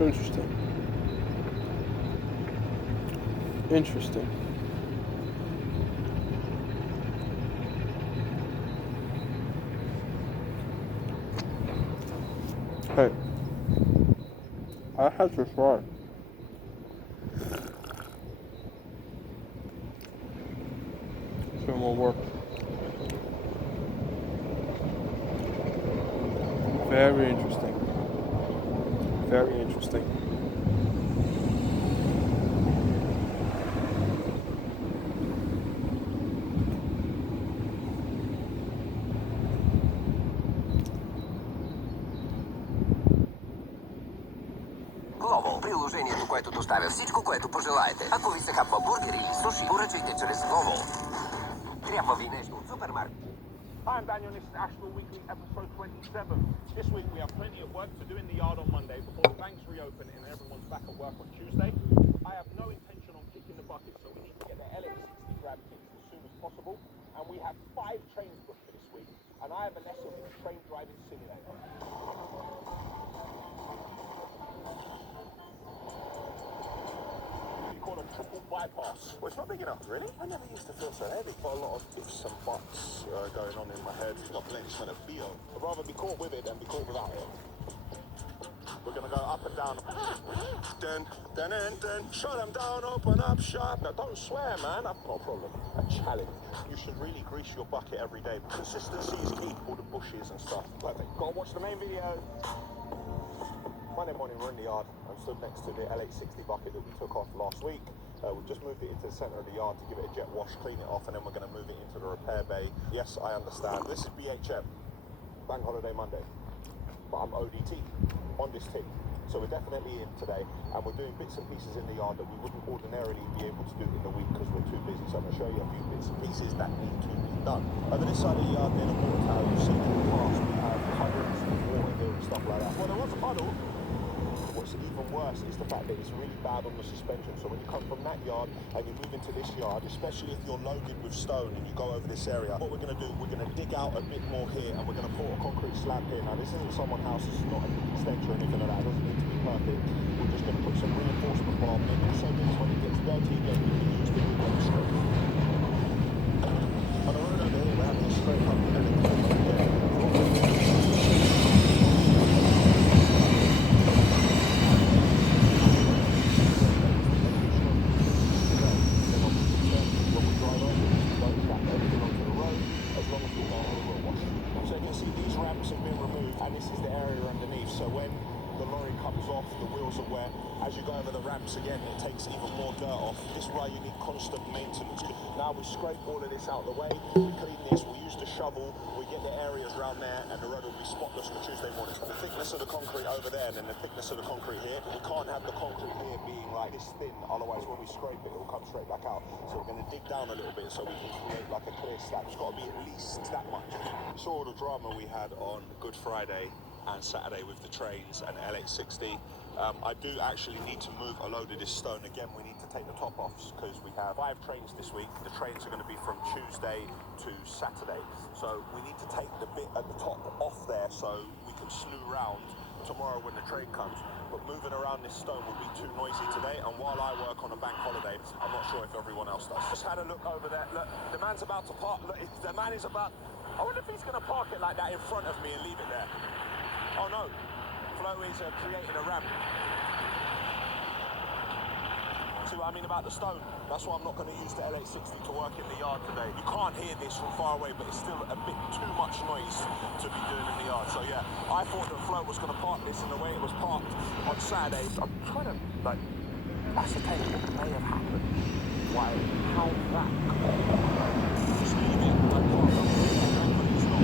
Interesting. Interesting. Hey, I had to try. Some more work. Very interesting. Very interesting. Glovo, приложението, което доставя всичко, което пожелаете. Ако ви се хапва бургер или суши, поръчайте чрез Glovo. Трябва ви нещо от супермаркет. Hi, I'm Daniel, and this is Asheville Weekly, episode 27. This week we have plenty of work to do in the yard on Monday before the banks reopen and everyone's back at work on Tuesday. I have no intention on kicking the bucket, so we need to get the LX60 grab kits as soon as possible. And we have 5 trains booked for this week, and I have a lesson in the train driving simulator. Called a triple bypass. Well, it's not big enough, really. I never used to feel so heavy. Got a lot of ifs and buts going on in my head. It's got plenty of feel. I'd rather be caught with it than be caught without it. We're gonna go up and down. Then. Shut them down, open up shop. Now, don't swear, man. I've got a problem. A challenge. You should really grease your bucket every day. Consistency is key. All the bushes and stuff. Perfect. Go and watch the main video. Monday morning, we're in the yard. I'm stood next to the LH60 bucket that we took off last week. We've just moved it into the centre of the yard to give it a jet wash, clean it off, and then we're going to move it into the repair bay. Yes, I understand. This is BHM, Bank Holiday Monday, but I'm ODT on this team. So we're definitely in today, and we're doing bits and pieces in the yard that we wouldn't ordinarily be able to do in the week because we're too busy. So I'm going to show you a few bits and pieces that need to be done. Over this side of the yard, near the water tower, you've seen in the past, we have puddles of water here and stuff like that. Well, there was a puddle. What's even worse is the fact that it's really bad on the suspension. So when you come from that yard and you move into this yard, especially if you're loaded with stone and you go over this area, what we're going to do, we're going to dig out a bit more here and we're going to pour a concrete slab here. Now, this isn't someone's house, this is not an extension or anything like that. It doesn't need to be perfect. We're just going to put some reinforcement bar in. So means when it gets dirty again, we can use the new one straight. On the road over here, we're having a straight up again, it takes even more dirt off. This is why you need constant maintenance. Now we scrape all of this out of the way, we clean this, we use the shovel, we get the areas around there, and the road will be spotless for Tuesday morning. The thickness of the concrete over there and then the thickness of the concrete here, we can't have the concrete here being like this thin, otherwise when we scrape it, it will come straight back out. So we're going to dig down a little bit so we can create like a clear slab. It's got to be at least that much. You saw all the drama we had on Good Friday and Saturday with the trains and LH60. I do actually need to move a load of this stone again. We need to take the top off because we have 5 trains this week. The trains are going to be from Tuesday to Saturday. So we need to take the bit at the top off there so we can slew round tomorrow when the train comes. But moving around this stone will be too noisy today. And while I work on a bank holiday, I'm not sure if everyone else does. Just had a look over there. Look, the man's about to park. Look, the man is about... I wonder if he's going to park it like that in front of me and leave it there. Oh no. Flo is creating a ramp. See what I mean about the stone? That's why I'm not going to use the LH60 to work in the yard today. You can't hear this from far away, but it's still a bit too much noise to be doing in the yard. So yeah, I thought that Flo was going to park this in the way it was parked on Saturday. I'm trying to ascertain what may have happened. Why? How that could have just leave it like parked up here, but it's not.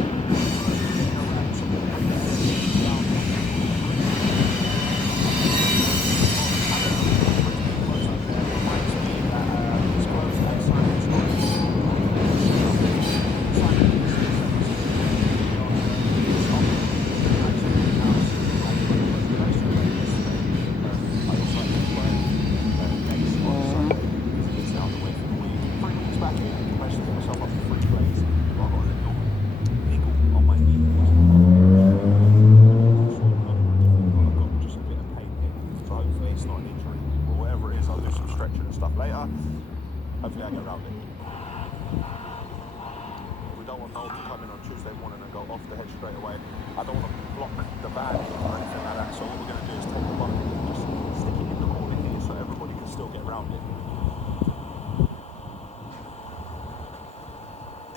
to come in on Tuesday morning and go off the head straight away. I don't want to block the van or anything like that, so what we're going to do is take the bucket and just stick it in the corner here so everybody can still get around it.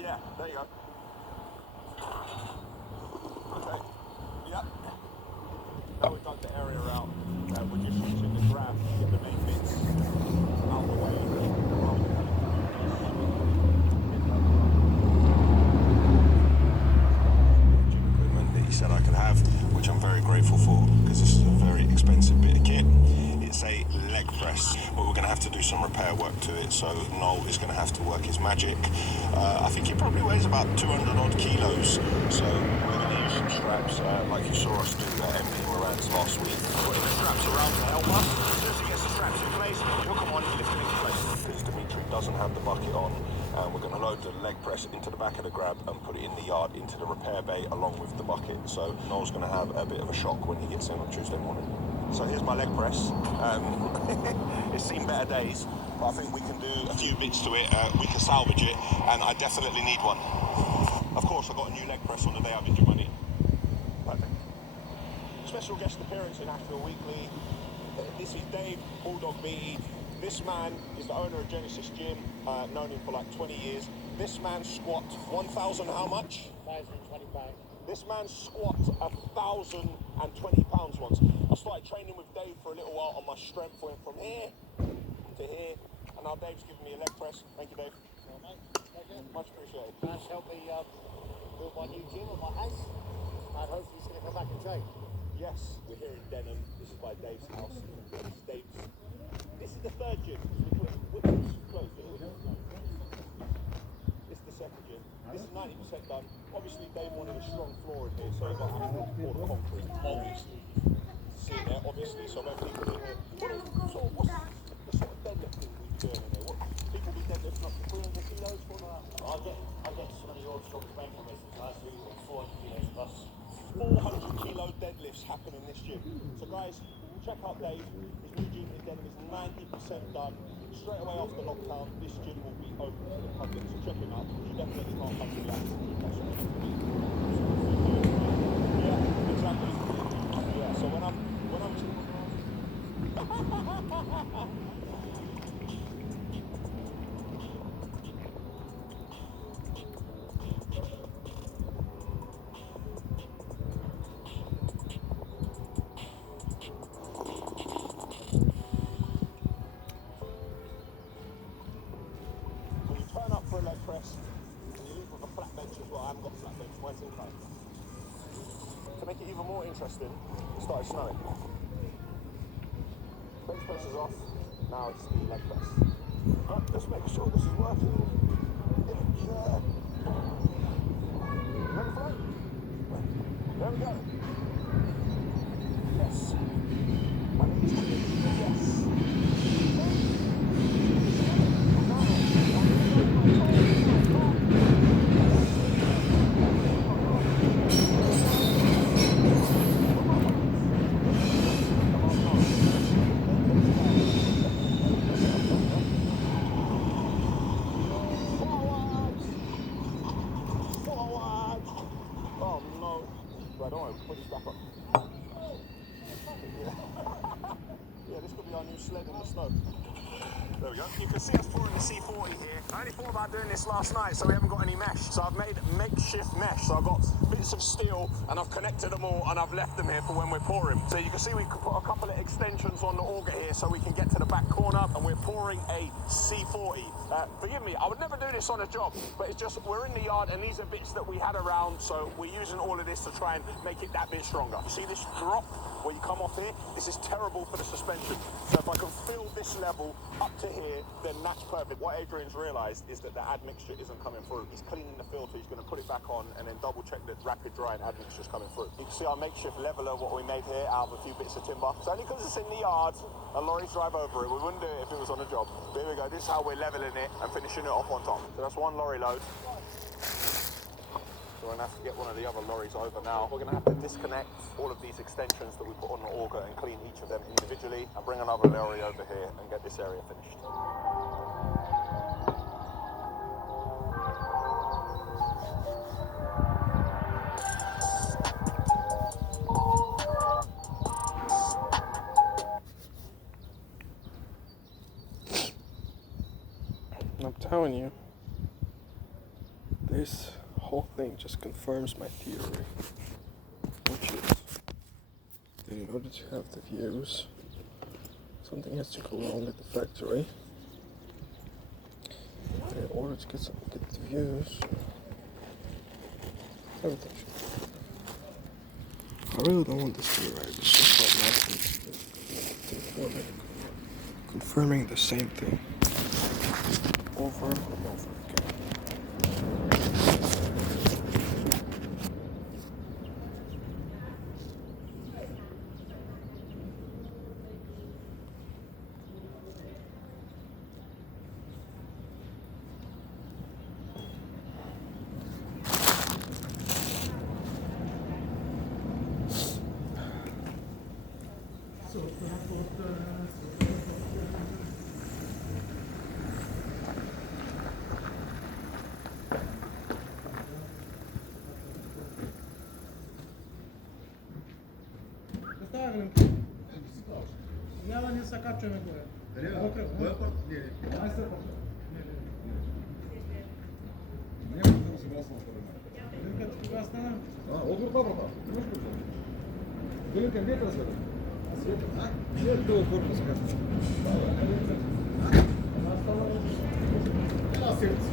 Yeah, there you go. Okay, yep. Now we've dug the area out, we're just using the grab to get the main bits out of the way. That he said I could have, which I'm very grateful for, because this is a very expensive bit of kit. It's a leg press, but we're going to have to do some repair work to it, so Noel is going to have to work his magic. I think he probably weighs about 200 odd kilos, so we're going to use some straps, like you saw us do at MD Moran's last week. Putting the straps around to help us. As soon as he gets the straps in place, he'll come on and lift it into place. Because Dimitri doesn't have the bucket on, and we're going to load the leg press into the back of the grab and put it in the yard into the repair bay along with the bucket. So Noel's going to have a bit of a shock when he gets in on Tuesday morning. So here's my leg press. It's seen better days, but I think we can do a few bits to it. We can salvage it, and I definitely need one. Of course, I got a new leg press on the day I did your money. Perfect. Special guest appearance in Asheville Weekly. This is Dave Bulldog B. This man is the owner of Genesis Gym, known him for like 20 years. This man squat 1,000 how much? 1,020 pounds. This man squat 1,020 pounds once. I started training with Dave for a little while and my strength went from here to here. And now Dave's giving me a leg press. Thank you, Dave. Well, mate, thank you. Much appreciated. That's helped me build my new gym at my house. And hopefully he's going to come back and train. Yes, we're here in Denham. This is by Dave's house. This is Dave's. This is the third gym. Which closed it. This is the second gym. This is 90% done. Obviously, Dave wanted a strong floor in here, so he got to pour the concrete. Obviously, see there, obviously. So when people in here, what's the sort of deadlifting we be doing in here? What people be deadlifting up to 300 kilos for now? I get some of the old strong bank commissions. I see 400 kilos plus. 400 kilo deadlifts happen in this gym. So guys, check out Dave. His new gym in Denham is 90% done. Straight away after lockdown, this gym will be open to the public. So check him out. You definitely can't come to the actual gym. That's what you need. Yeah, exactly. Yeah, so when I'm when you turn up for a leg press and you leave with a flat bench as well. I haven't got a flat bench. Mine's inclined. To make it even more interesting, it started snowing. Bench press is off. Now it's the leg press. Right, let's make sure this is working. Yeah. Ready for it? There we go. Yes. My knees clear. Yes. Right, don't worry, put this back up. Yeah, this could be our new sled in the snow. There we go. You can see us pouring the C40 here. I only thought about doing this last night, so we haven't got any mesh. So I've made makeshift mesh. So I've got bits of steel, and I've connected them all, and I've left them here for when we're pouring. So you can see we could put a couple of extensions on the auger here, so we can get to the back corner, and we're pouring a C40. Forgive me, I would never do this on a job, but it's just, we're in the yard, and these are bits that we had around, so we're using all of this to try and make it that bit stronger. You see this drop where you come off here? This is terrible for the suspension. So if I can fill this level up to here, then that's perfect. What Adrian's realised is that the admixture isn't coming through. He's cleaning the filter, he's going to put it back on, and then double check that rapid dry and admixture's coming through. You can see our makeshift leveller, what we made here, out of a few bits of timber. It's only because it's in the yard, and lorries drive over it. We wouldn't do it if it was on a job. There we go, this is how we're levelling it and finishing it off on top. So that's one lorry load. So we're going to have to get one of the other lorries over now. We're going to have to disconnect all of these extensions that we put on the auger and clean each of them individually and bring another lorry over here and get this area finished. telling you, this whole thing just confirms my theory, which is that in order to have the views, something has to go wrong at the factory. And in order to get the views, everything should be perfect. I really don't want this to be right. It's just like nothing. Confirming the same thing over and over again. Ja vam nie sakačujeme gore. Odvor dobro. Gledajte, gdje je to sve? Gdje je to korpus kasno? Na srcu.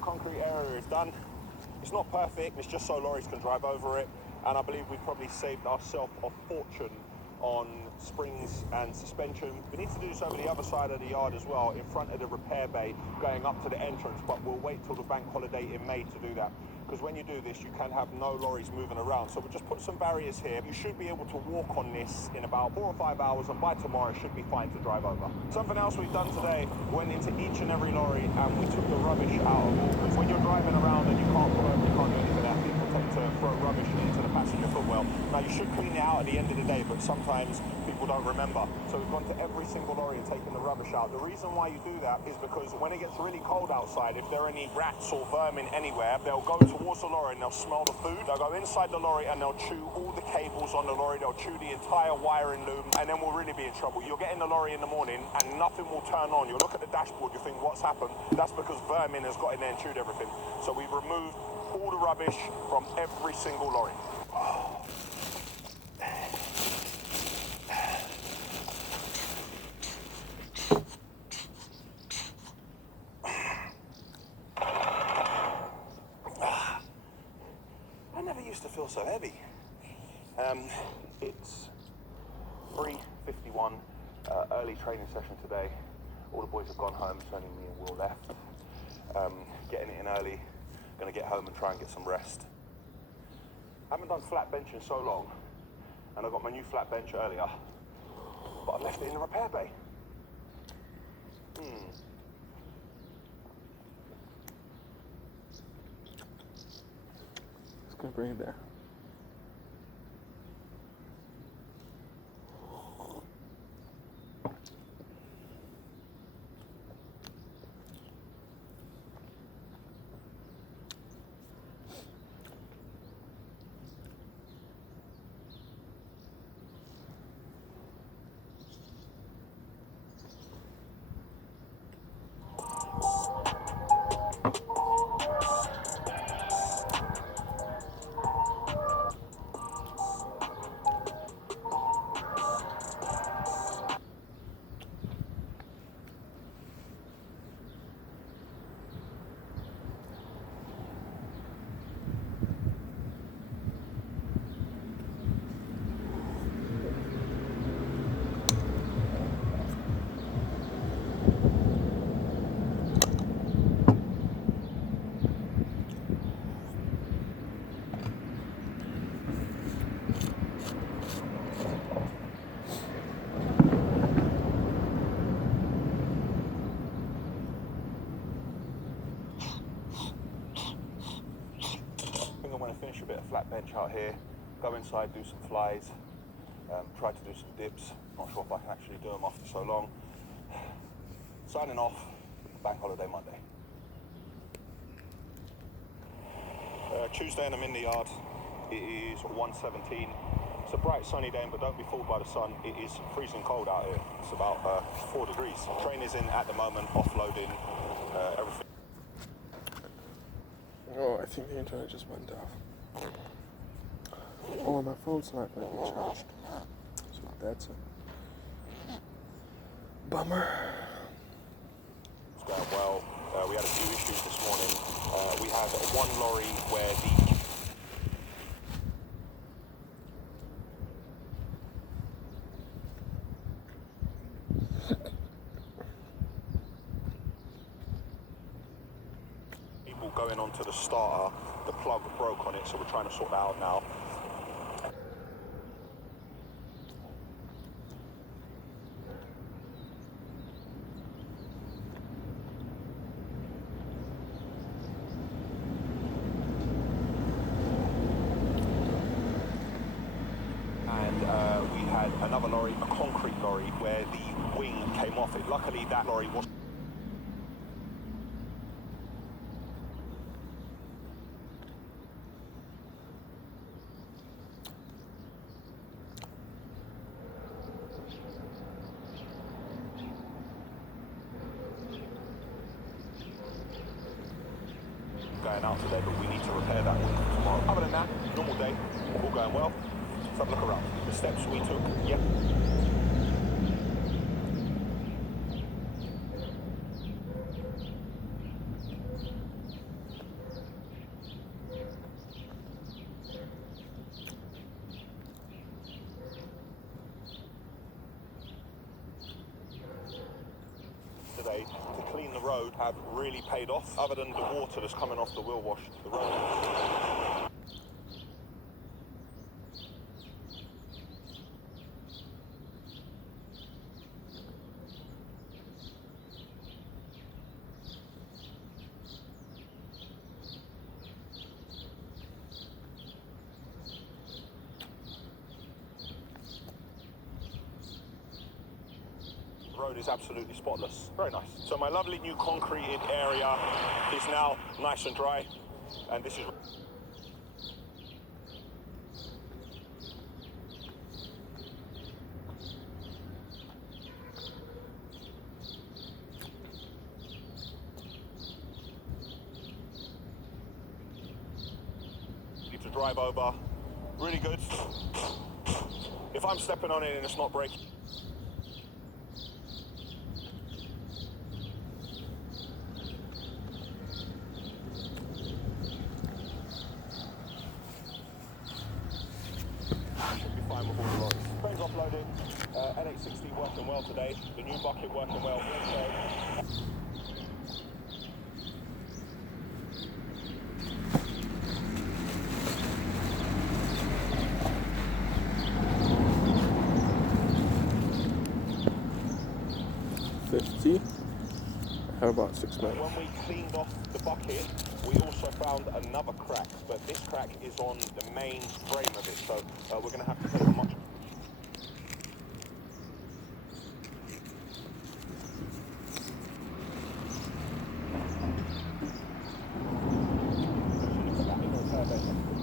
Concrete area is done. It's not perfect, it's just so lorries can drive over it, and I believe we've probably saved ourselves a fortune on springs and suspension. We need to do this over the other side of the yard as well, in front of the repair bay, going up to the entrance, but we'll wait till the bank holiday in May to do that. Because when you do this, you can have no lorries moving around. So we'll just put some barriers here. You should be able to walk on this in about 4 or 5 hours, and by tomorrow it should be fine to drive over. Something else we've done today, went into each and every lorry and we took the rubbish out of all. Because when you're driving around and you can't pull over, you can't do anything else, people tend to throw rubbish into the passenger footwell. Now you should clean it out at the end of the day, but sometimes people don't remember. So we've gone to every single lorry and taken the rubbish out. The reason why you do that is because when it gets really cold outside, if there are any rats or vermin anywhere, they'll go towards the lorry and they'll smell the food. They'll go inside the lorry and they'll chew all the cables on the lorry. They'll chew the entire wiring loom, and then we'll really be in trouble. You'll get in the lorry in the morning and nothing will turn on. You'll look at the dashboard, you think, what's happened? That's because vermin has got in there and chewed everything. So we've removed all the rubbish from every single lorry. I never used to feel so heavy. It's 3:51, early training session today. All the boys have gone home, it's only me and Will left. Getting it in early, gonna get home and try and get some rest. I haven't done flat bench in so long, and I got my new flat bench earlier, but I've left it in the repair bay. Just gonna bring it there. Finish a bit of flat bench out here, go inside, do some flies, try to do some dips. Not sure if I can actually do them after so long. Signing off, bank holiday Monday. Tuesday and I'm in the yard. It is 1:17. It's a bright sunny day, but don't be fooled by the sun. It is freezing cold out here. It's about 4 degrees. Train is in at the moment, offloading everything. Oh, I think the internet just went off. Oh, my phone's not going to be charged. So that's a bummer. It's going well. We had a few issues this morning. We had one lorry where going onto the starter, the plug broke on it, so we're trying to sort that out now. And we had another lorry, a concrete lorry, where the wing came off it. Luckily that lorry was going out today, but we need to repair that wing tomorrow. Other than that, normal day, all going well. Let's have a look around. The steps we took, yep. road have really paid off, other than the water that's coming off the wheel wash. The road. Road is absolutely spotless. Very nice. So my lovely new concreted area is now nice and dry, and this is need to drive over. Really good. If I'm stepping on it and it's not breaking. Frames offloaded, NH60 working well today, the new bucket working well. I have about 6 minutes. When we cleaned off the bucket, we also found another crack, but this crack is on the main frame of it, so we're going to have to take a much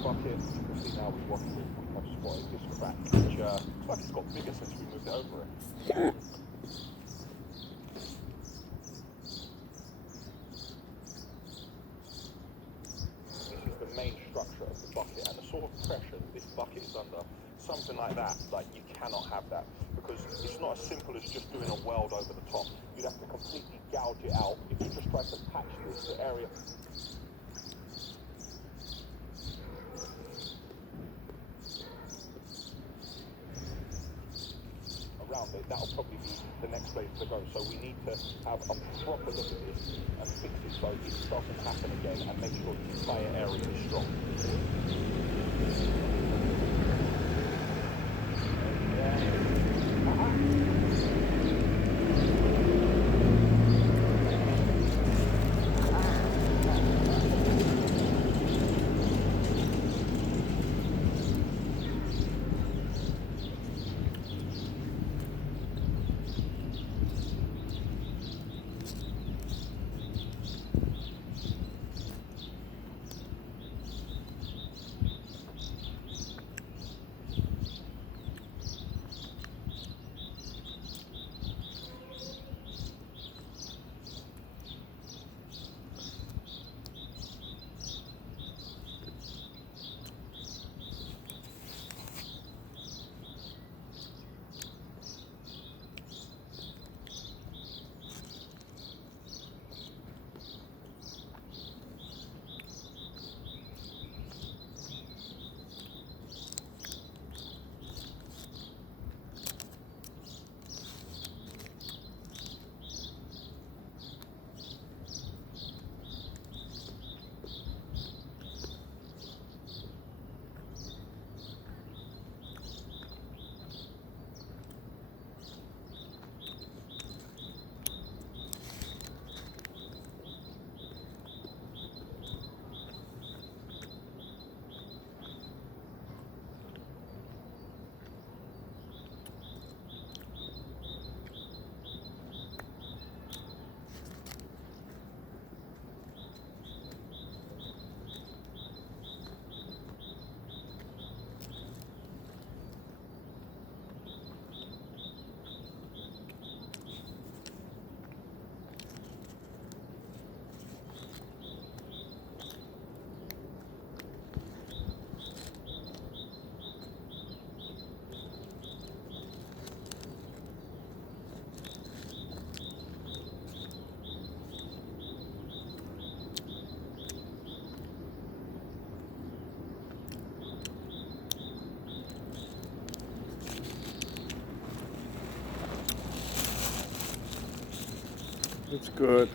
bucket. You can see now we've washed it. I've spotted this crack, which looks like it's got bigger since we moved it over it. Main structure of the bucket and the sort of pressure this bucket is under, something like that, like you cannot have that, because it's not as simple as just doing a weld over the top. You'd have to completely gouge it out. If you just try to patch this area around it, that'll probably be the next place to go. So we need to have a proper look at this and fix it so it doesn't happen again, and make sure the entire area is strong. It's good.